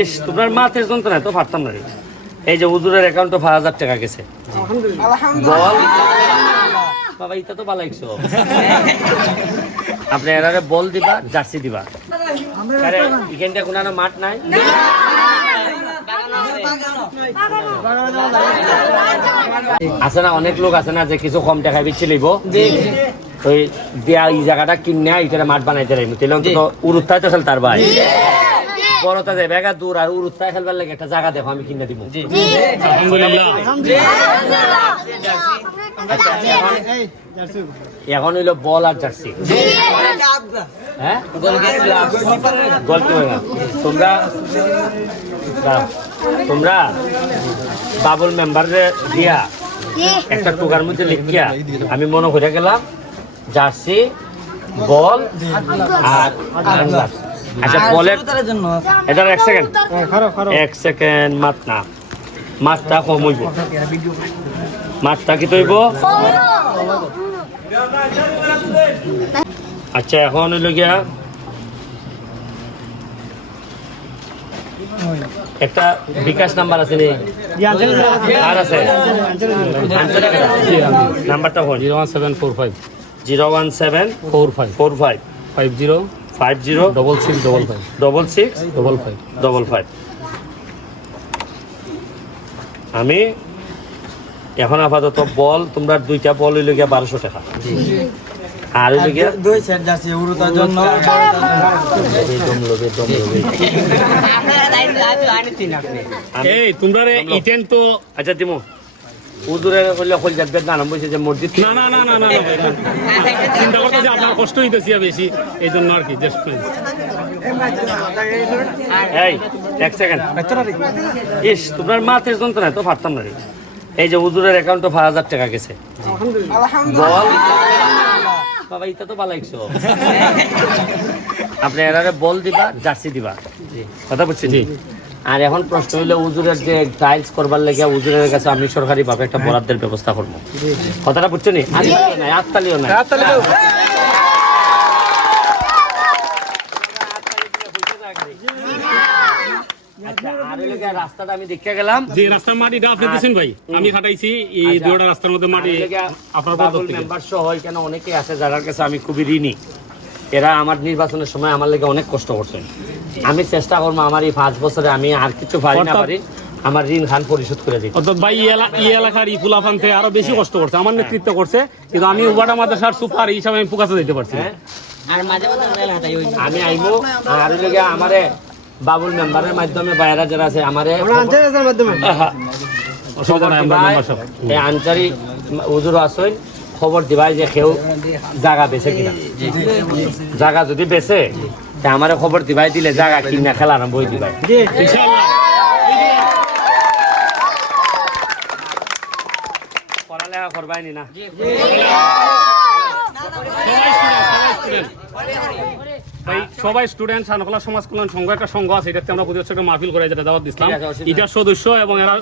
ইস, তোমার মাথের যন্ত্রণা তো পারতাম না রে। এই যে হুজুরের অ্যাকাউন্টে 5,000 টাকা গেছে। বল বাবা, এটা তো ভালো লাগছো। আপনি এরারে বল দিবা, জার্সি দিবা। আরে এখানটা কোনো মাঠ নাই। আছে না, অনেক লোক আছে না যে কিছু কম টাকা বেচে লইব, ওই দেয়া এই জায়গাটা কিনে এটা মাঠ বানাইতে লাগবে। তাহলে অন্তত উরুত্তায় তো খেলতার ভাই, বড়টা যাবে একা দূর, আর উরুত্তায় খেলবার লাগে একটা জায়গা দেখো আমি কিনে দিব। এখন হইলো বল আর জার্সি। হ্যাঁ, তোমরা তোমরা বাবুল মেম্বারে দিয়া একটা টুকার মধ্যে লিখিয়া আমি মনে করে গেলাম জার্সি, বল আর আচ্ছা বলের এটা এক সেকেন্ড মাত না, মাছটা কম হইব, মাছটা কি তৈব। আচ্ছা এখন হইল গিয়া একটা বিকাশ নাম্বার আছে নি, আর আছে নাম্বারটা হল 01745 01745 50 50 6655 6655। আমি এখন আপাতত বল, তোমরা দুইটা বল হইল গিয়া 1200 টাকা, আর হইল গিয়া দুই সেট যাচ্ছে উরুতার জন্য। এই তোমরা রে ইটেন তো আচ্ছা দিমু হুজুরের হইলে হল যাবে গান বইছে যে মসজিদ। না না না না না না চিন্তা করতে যে আপনার কষ্ট হইতেছি বেশি, এই জন্য আর কি জাস্ট এই এক সেকেন্ড। ইস, তোমার মাথের যন্ত্রণা তো পারতাম না রে। এই যে হুজুরের অ্যাকাউন্টে 5,000 টাকা গেছে। বল বাবা, এটা তো ভালো লাগছো। আপনি এরারে বল দিবা, জার্সি দিবা, কথা বুঝছেন? আর এখন প্রশ্ন হইলো হুজুরের যে টাইলস করবার লেগে হুজুরের কাছে আমি সরকারি ভাবে একটা বরাদ্দের ব্যবস্থা করবো, কথাটা বুঝছো নি? আত্মালিও নাই। রাস্তাটা আমি দেখে গেলাম, যে রাস্তার মাটিটা আপনি দিয়েছেন ভাই, আমি খাটাইছি এই দুটো রাস্তার মধ্যে মাটি আপনার মেম্বার সহ কেন অনেকে আছে যার কাছে আমি খুবই ঋণী। এরা আমার নির্বাচনের সময় আমার লেগে অনেক কষ্ট করছেন। আমি চেষ্টা করবো আমার এই 5 বছরে আমি আর কিছু পারি না পারি আমার ঋণ খান পরিশোধ করে দিই। অর্থাৎ ভাই এই এলাকার ইফুলাফান থেকে আরো বেশি কষ্ট করছে, আমার নেতৃত্ব করছে, কিন্তু আমি উবাটা মাদ্রাসার সুপার এই হিসাবে আমি প্রকাশে দিতে পারছি। আমি আইবো আর লেগে আমারে বাবুল মেম্বারের মাধ্যমে বাইরা যারা আছে আমারে আনসারি হুজুর আসেন খবর দিবাই যে কেউ জায়গা বেছে কিনা, জায়গা যদি বেছে আমারে খবর দিবাই, দিলে জায়গা কিনা খেলা আরম্ভ হয়ে দিবাই। পড়ালেখা করবাই নি না? সবাই স্টুডেন্ট সানকলা সমাজ কল্যাণ সংঘ একটা সংঘ আছে, এটাতে আমরা প্রতি বছর একটা মাহফিল করে যেটা দাওয়াত দিচ্ছিলাম, এটার সদস্য এবং এরা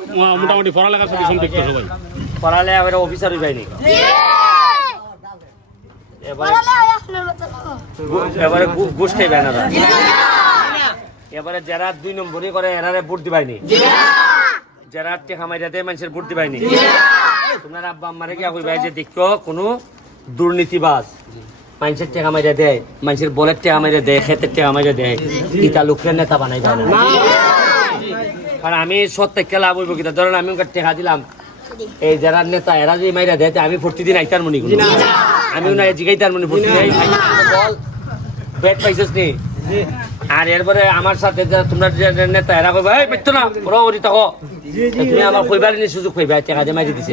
মোটামুটি পড়ালেখার সাথে সম্পৃক্ত সবাই। পড়ালেখা অফিসার হইবাই নি? এবারে ঘুষ খাইবে না? এবারে যারা 2 নম্বরই করে এরারে ভোট দিবাইনি, যারা টেকা মাইরা দেয় মানুষের ভোট দিবাইনি। তোমার আব্বা আম্মারে কি কইবাই যে দেখো কোনো দুর্নীতিবাজ মানুষের টেকা মাইরা দেয়, মানুষের বলের টেকা মাইরা দেয়, ক্ষেতের টেকা মাইরা দেয়, ইটা লোকের নেতা বানাই যায় না। কারণ আমি সত্যি লাভ হইব কিনা, ধরেন আমি ওকে টেকা দিলাম, এই যারা নেতা এরা যদি মাইরা দেয় আমি প্রতিদিন আইতার মনি করি, আমিও না জিগাইতার মনি প্রতিদিন বল বেড পাইছিস নি। আর এরপরে আমার সাথে তোমরা নেতা এরা কইবা এই পেতো না ওরা ওরি থাকো, তুমি আমার কইবার নি সুযোগ কইবা টাকা দিয়ে মারি দিছে,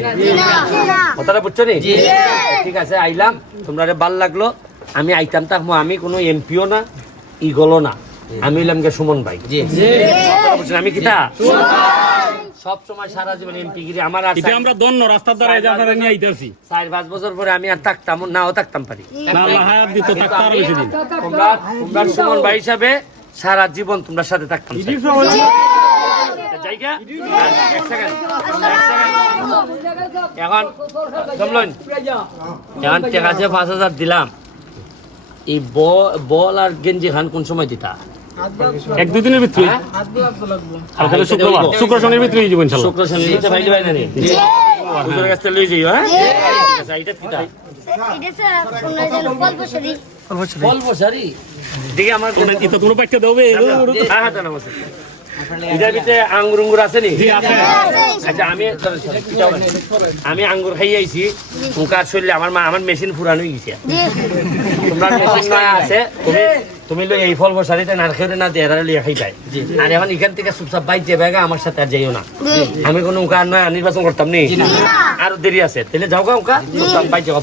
কথাটা বুঝছো নি? ঠিক আছে আইলাম, তোমরা ভাল লাগলো, আমি আইতাম থাকবো, আমি কোনো এমপিও না ইগলও না, আমি হইলাম গে সুমন ভাই। আমি কিতা সব সময় সারা জীবন এমপি গিরি আমার আছে, এটা আমরা দন্ন রাস্তার দ্বারা এই জায়গাটা নিয়ে আইতাছি। 4-5 বছর পরে আমি আর থাকতাম নাও থাকতাম পারি না, আল্লাহ হায়াত দিত থাকতে আরো বেশি দিন। তোমরা সুমন ভাই হিসাবে সারা জীবন তোমরা সাথে থাকতাম। জায়গা এক সেকেন্ড এখন জমলন এখন টাকা আছে 5,000 দিলাম, এই বল আর গেঞ্জি খান কোন সময় দিতা? এক দুই দিনের ভিতরে আর তাহলে শুক্রবার শুক্র শনির ভিতরে যাব ইনশাআল্লাহ শুক্র শনি দিতে পাইলে পাই না নি হুজুরের কাছে লই যাইও হ্যাঁ ঠিক আছে এটা কি তাই এটা স্যার আপনার জন্য ফল বসারি দেখি আমার এটা তোর বাইকটা দেবে হ্যাঁ হ্যাঁ জানা আছে এটার ভিতরে আঙ্গুর আছে নি জি আছে আচ্ছা আমি আঙ্গুর খাই আইছি মুখার শরীরে আমার মেশিন পুরানো হয়ে গেছে তোমার মেশিন নয়া আছে তুমি লই এই ফল বসারিতে নারকেলে না দেড়া লিয়ে খাই পাই আর এখন এখান থেকে চুপচাপ বাইক যাবে আমার সাথে আর যাইও না আমি কোনো উকা নয়া নির্বাচন করতাম নি আর দেরি আছে তাহলে যাও গা উকা চুপচাপ বাইক যাওয়া